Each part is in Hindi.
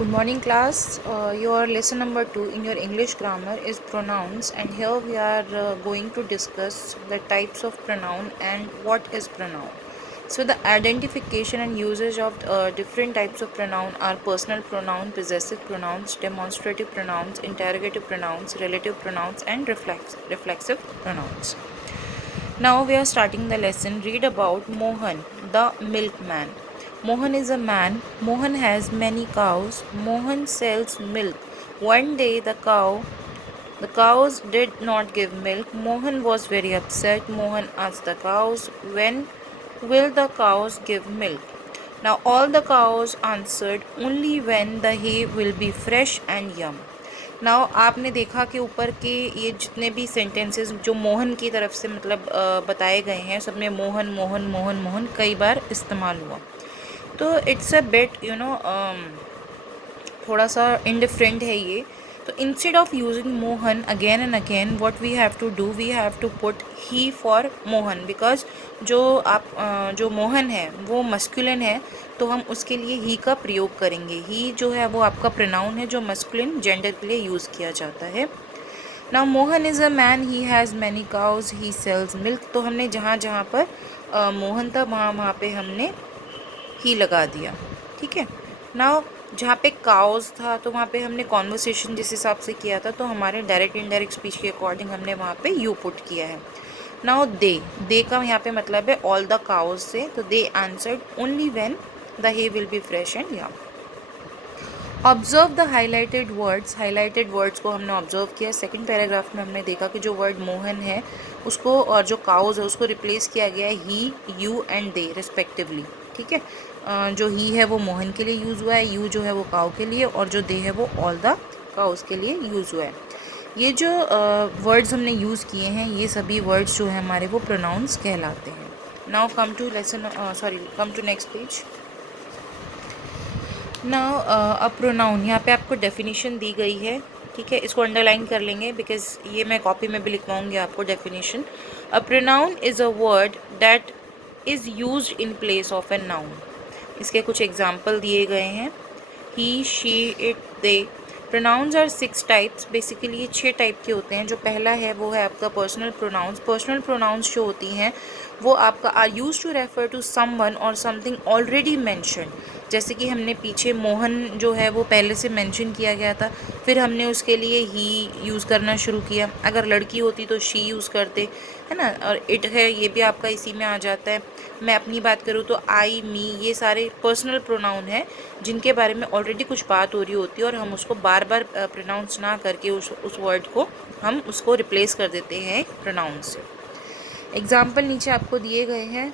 Good morning, class. Your lesson number 2 in your English grammar is pronouns, and here we are going to discuss the types of pronoun and what is pronoun. So, the identification and usage of different types of pronoun are personal pronoun, possessive pronouns, demonstrative pronouns, interrogative pronouns, relative pronouns, and reflexive pronouns. Now we are starting the lesson. Read about Mohan, the milkman. Mohan is a man. Mohan has many cows. Mohan sells milk. One day the cows did not give milk. Mohan was very upset. Mohan asked the cows, "When will the cows give milk?" Now all the cows answered, "Only when the hay will be fresh and young." Now आपने देखा कि ऊपर के ये जितने भी सेंटेंसेस जो मोहन की तरफ से मतलब बताए गए हैं, सब में मोहन मोहन मोहन मोहन कई बार इस्तेमाल हुआ। तो इट्स अ बिट थोड़ा सा इंडिफरेंट है ये। तो instead of using Mohan again and again what we have to do, we have to put he for Mohan, because जो मोहन है वो मस्कुलिन है, तो हम उसके लिए ही का प्रयोग करेंगे। ही जो है वो आपका प्रोनाउन है जो मस्कुलिन जेंडर के लिए यूज़ किया जाता है। Now Mohan is a man, he has many cows, he sells milk. तो हमने जहाँ जहाँ पर मोहन था वहाँ वहाँ पे हमने ही लगा दिया, ठीक है। नाउ जहाँ पे काउस था तो वहाँ पे हमने कॉन्वर्सेशन जिस हिसाब से किया था, तो हमारे डायरेक्ट इनडायरेक्ट स्पीच के अकॉर्डिंग हमने वहाँ पे यू पुट किया है। नाउ दे का यहाँ पे मतलब है ऑल द काउज से, तो they answered only when the hay will be fresh and young. Observe the highlighted words. Highlighted words को हमने ऑब्जर्व किया। सेकंड पैराग्राफ में हमने देखा कि जो वर्ड मोहन है उसको और जो काउज है उसको रिप्लेस किया गया है ही, यू एंड दे रिस्पेक्टिवली, ठीक है। जो ही है वो मोहन के लिए यूज़ हुआ है, यू जो है वो काउ के लिए, और जो दे है वो ऑल द काउज के लिए यूज़ हुआ है। ये जो वर्ड्स हमने यूज़ किए हैं ये सभी वर्ड्स जो है हमारे वो प्रोनाउंस कहलाते हैं। Now come to come to next page. Now a pronoun, यहाँ पे आपको डेफिनेशन दी गई है, ठीक है। इसको अंडरलाइन कर लेंगे बिकॉज ये मैं कॉपी में भी लिखवाऊंगी आपको definition. A pronoun is a word that is used in place of a noun. इसके कुछ एग्जाम्पल दिए गए हैं। He, she, it, they. Pronouns are 6 types. Basically ये 6 टाइप के होते हैं। जो पहला है वो है आपका पर्सनल प्रोनाउंस। पर्सनल प्रोनाउंस जो होती हैं वो आपका are used to refer to someone और समथिंग ऑलरेडी मैंशनड। जैसे कि हमने पीछे मोहन जो है वो पहले से मेंशन किया गया था, फिर हमने उसके लिए ही यूज़ करना शुरू किया। अगर लड़की होती तो शी यूज़ करते, है ना। और इट है ये भी आपका इसी में आ जाता है। मैं अपनी बात करूँ तो आई, मी, ये सारे पर्सनल प्रोनाउन हैं जिनके बारे में ऑलरेडी कुछ बात हो रही होती है और हम उसको बार बार प्रोनाउंस ना करके उस वर्ड को हम उसको रिप्लेस कर देते हैं प्रोनाउन से। एग्जाम्पल नीचे आपको दिए गए हैं।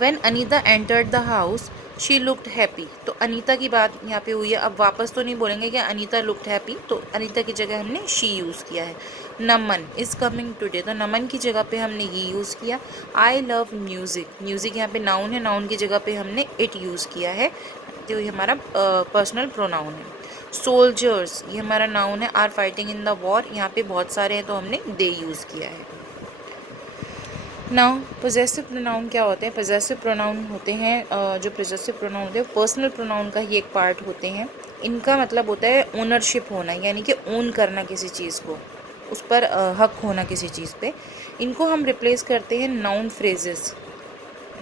When Anita entered the house she looked happy. तो अनीता की बात यहाँ पे हुई है। अब वापस तो नहीं बोलेंगे कि अनीता लुक्ड हैप्पी, तो अनीता की जगह हमने शी यूज़ किया है। नमन इज़ कमिंग टुडे, तो नमन की जगह पे हमने ही यूज़ किया। आई लव म्यूज़िक, म्यूज़िक यहाँ पे नाउन है, नाउन की जगह पे हमने इट यूज़ किया है, तो ये हमारा पर्सनल प्रोनाउन है। सोल्जर्स ये हमारा नाउन है। Are fighting in the war, यहाँ पे बहुत सारे हैं तो हमने दे यूज़ किया है। नाउ पोजेसिव प्रोनाउन क्या होते हैं? पोजेसिव प्रोनाउन होते हैं जो पोजेसिव प्रोनाउन होते हैं पर्सनल प्रोनाउन का ही एक पार्ट होते हैं। इनका मतलब होता है ओनरशिप होना, यानी कि ओन करना किसी चीज़ को, उस पर हक होना किसी चीज़ पे। इनको हम रिप्लेस करते हैं नाउन फ्रेजेस।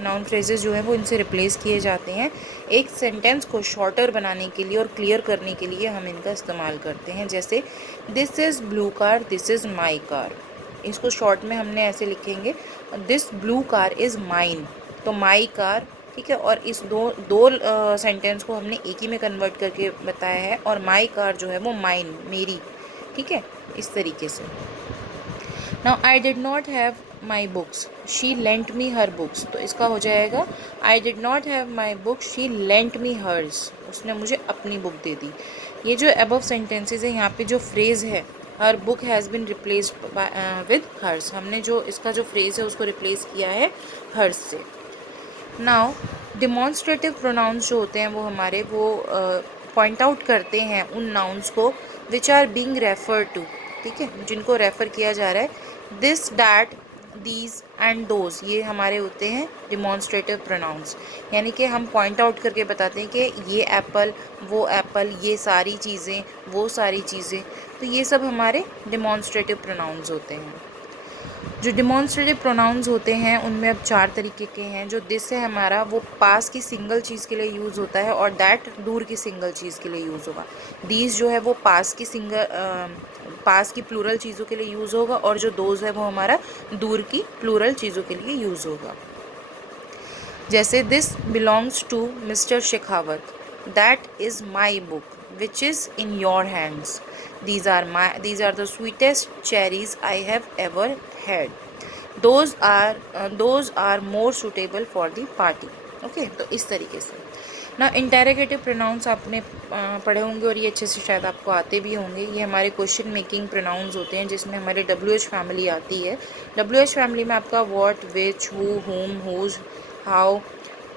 नाउन फ्रेजेस जो है वो इनसे रिप्लेस किए जाते हैं। एक सेंटेंस को शॉर्टर बनाने के लिए और क्लियर करने के लिए हम इनका इस्तेमाल करते हैं। जैसे this is blue car, this is my car. इसको शॉर्ट में हमने ऐसे लिखेंगे, this blue car is mine, तो माई कार, ठीक है। और इस दो दो सेंटेंस को हमने एक ही में कन्वर्ट करके बताया है, और माई कार जो है वो माइन, मेरी, ठीक है, इस तरीके से। Now I did not have my books, she lent me her books. तो इसका हो जाएगा I did not have my books, she lent me hers, उसने मुझे अपनी बुक दे दी। ये जो अबव सेंटेंसेज है यहाँ पे जो फ्रेज़ है her book has been replaced with hers, हमने जो इसका जो फ्रेज़ है उसको रिप्लेस किया है हर्स से। नाउ डिमॉन्स्ट्रेटिव प्रोनाउंस जो होते हैं वो हमारे वो पॉइंट आउट करते हैं उन नाउन्स को which are being refer to, ठीक है, जिनको रेफ़र किया जा रहा है। This that these and those, ये हमारे होते हैं डिमॉन्स्ट्रेटिव प्रोनाउंस, यानी कि हम पॉइंट आउट करके बताते हैं कि ये एप्पल, वो एप्पल, ये सारी चीज़ें, वो सारी चीज़ें, तो ये सब हमारे डिमॉन्स्ट्रेटिव प्रोनाउंस होते हैं। जो डिमॉन्स्ट्रेटिव प्रोनाउंस होते हैं उनमें अब 4 तरीके के हैं। जो दिस है हमारा, वो पास की सिंगल चीज़ के लिए यूज़ होता है, और दैट दूर की सिंगल चीज़ के लिए यूज़ होगा। दीज जो है वो पास की प्लूरल चीज़ों के लिए यूज़ होगा, और जो दोज है वो हमारा दूर की प्लूरल चीज़ों के लिए यूज़ होगा। जैसे this belongs to mister Shekhawat, that is my book which is in your hands, these are the sweetest cherries I have ever had, those are more suitable for the party। Okay, तो इस तरीके से ना इंटेरोगेटिव प्रोनाउंस आपने पढ़े होंगे और ये अच्छे से शायद आपको आते भी होंगे। ये हमारे क्वेश्चन मेकिंग प्रोनाउंस होते हैं, जिसमें हमारे WH फैमिली आती है। WH फैमिली में आपका what, which, who, whom, whose, how,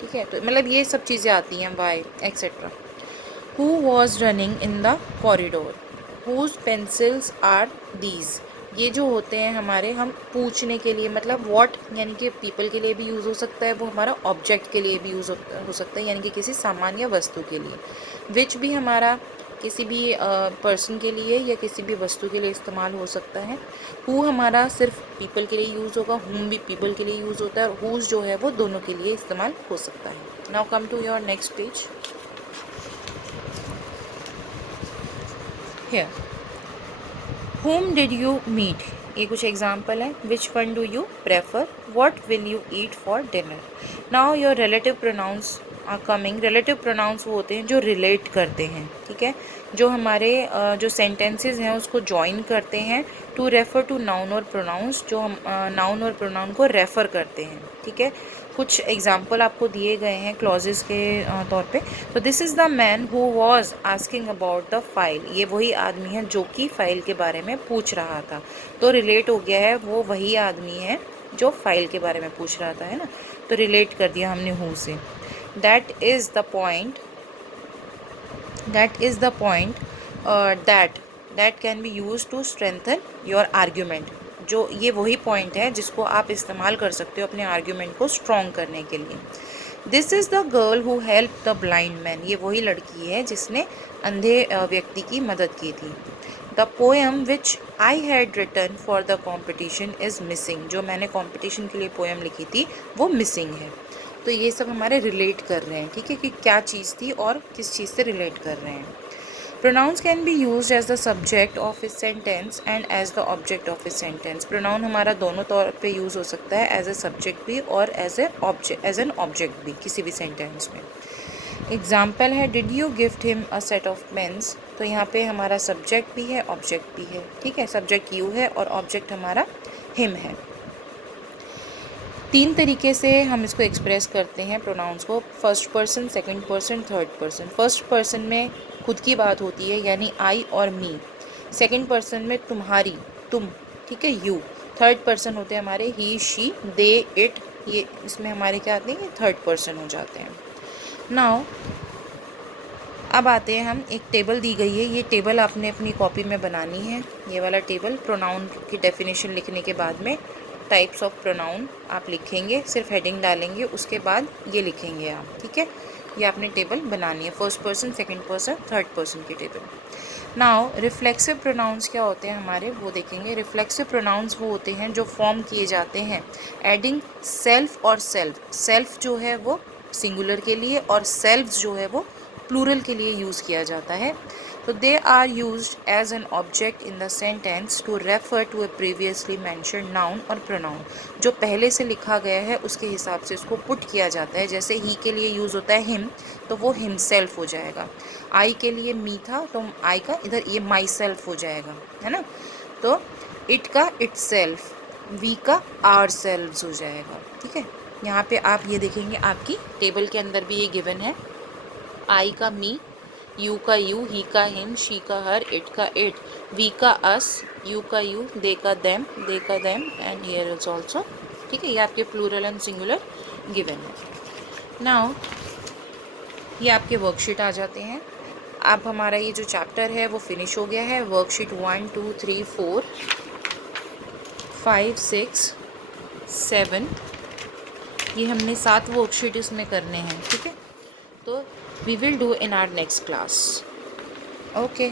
ठीक है, तो मतलब ये सब चीज़ें आती हैं, why etcetera. Who was running in the corridor? Whose pencils are these? ये जो होते हैं हमारे, हम पूछने के लिए, मतलब what यानी कि पीपल के लिए भी यूज़ हो सकता है, वो हमारा ऑब्जेक्ट के लिए भी यूज़ हो सकता है, यानी कि किसी सामान या वस्तु के लिए। विच भी हमारा किसी भी पर्सन के लिए या किसी भी वस्तु के लिए इस्तेमाल हो सकता है। हु हमारा सिर्फ पीपल के लिए यूज़ होगा, हुम भी पीपल के लिए यूज़ होता है, और हुज जो है वो दोनों के लिए इस्तेमाल हो सकता है। Now come to your next page. Here, whom did you meet? ये कुछ एग्जाम्पल है। Which one do you prefer? What will you eat for dinner? Now your relative pronouns are coming. Relative pronouns वो होते हैं जो रिलेट करते हैं, ठीक है, जो हमारे जो सेंटेंसेस हैं उसको ज्वाइन करते हैं टू रेफ़र टू नाउन और प्रोनाउंस, जो हम नाउन और प्रोनाउन को रेफ़र करते हैं, ठीक है। कुछ एग्जाम्पल आपको दिए गए हैं क्लॉजेस के तौर पे। तो this is the man who was asking about the file, ये वही आदमी है जो कि फ़ाइल के बारे में पूछ रहा था। तो रिलेट हो गया है, वो वही आदमी है जो फाइल के बारे में पूछ रहा था, है ना, तो रिलेट कर दिया हमने हु से। That is the point that can be use to strengthen your argument, जो ये वही पॉइंट है जिसको आप इस्तेमाल कर सकते हो अपने आर्ग्यूमेंट को स्ट्रॉन्ग करने के लिए। This is the girl who help the blind man, ये वही लड़की है जिसने अंधे व्यक्ति की मदद की थी। The poem which I had written for the competition is missing, जो मैंने कॉम्पिटिशन के लिए पोएम लिखी थी वो मिसिंग है। तो ये सब हमारे रिलेट कर रहे हैं, ठीक है, कि क्या चीज़ थी और किस चीज़ से रिलेट कर रहे हैं। Pronouns can be used as the subject of a sentence and as the object of a sentence. Pronoun हमारा दोनों तौर पे यूज़ हो सकता है, एज ए सब्जेक्ट भी और एज एन ऑब्जेक्ट भी किसी भी सेंटेंस में। एग्जाम्पल है did you gift him a set of pens, तो यहाँ पे हमारा सब्जेक्ट भी है ऑब्जेक्ट भी है, ठीक है, सब्जेक्ट यू है और ऑब्जेक्ट हमारा हिम है। 3 तरीके से हम इसको एक्सप्रेस करते हैं प्रोनाउंस को, first person, second person, third person. First person में खुद की बात होती है, यानी आई और मी। सेकंड पर्सन में तुम्हारी, तुम, ठीक है, यू। थर्ड पर्सन होते हैं हमारे ही, शी, दे, इट, ये इसमें हमारे क्या आते हैं, ये थर्ड पर्सन हो जाते हैं। नाउ अब आते हैं हम, एक टेबल दी गई है, ये टेबल आपने अपनी कॉपी में बनानी है। ये वाला टेबल प्रोनाउन की डेफिनेशन लिखने के बाद में टाइप्स ऑफ प्रोनाउन आप लिखेंगे, सिर्फ हेडिंग डालेंगे, उसके बाद ये लिखेंगे आप, ठीक है। ये आपने टेबल बनानी है, first person, second person, third person की टेबल। नाउ रिफ्लेक्सिव प्रोनाउंस क्या होते हैं हमारे, वो देखेंगे। रिफ्लेक्सिव प्रोनाउंस वो होते हैं जो फॉर्म किए जाते हैं एडिंग सेल्फ और सेल्फ। सेल्फ जो है वो सिंगुलर के लिए और सेल्व्स जो है वो प्लूरल के लिए यूज़ किया जाता है। तो they are used as an object in the sentence to refer to a previously mentioned noun और प्रोनाउन, जो पहले से लिखा गया है उसके हिसाब से उसको पुट किया जाता है। जैसे ही के लिए यूज़ होता है हिम, तो वो हिमसेल्फ हो जाएगा। आई के लिए मी था, तो आई का इधर ये माई सेल्फ हो जाएगा, है ना। तो इट का इट सेल्फ, वी का आर सेल्व्स हो जाएगा, ठीक है। यहाँ पे आप ये देखेंगे आपकी टेबल के अंदर भी ये गिवन है, आई का मी, यू का यू, ही का हिम, शी का हर, इट का इट, वी का अस, यू का यू, दे का them and here is also, ठीक है। ये आपके प्लूरल एंड सिंगुलर गिवन है। नाउ ये आपके वर्कशीट आ जाते हैं। अब हमारा ये जो चैप्टर है वो फिनिश हो गया है। वर्कशीट 1 2 3 4 5 6 7, ये हमने 7 वर्कशीट इसमें करने हैं, ठीक है। तो we will do in our next class. Okay.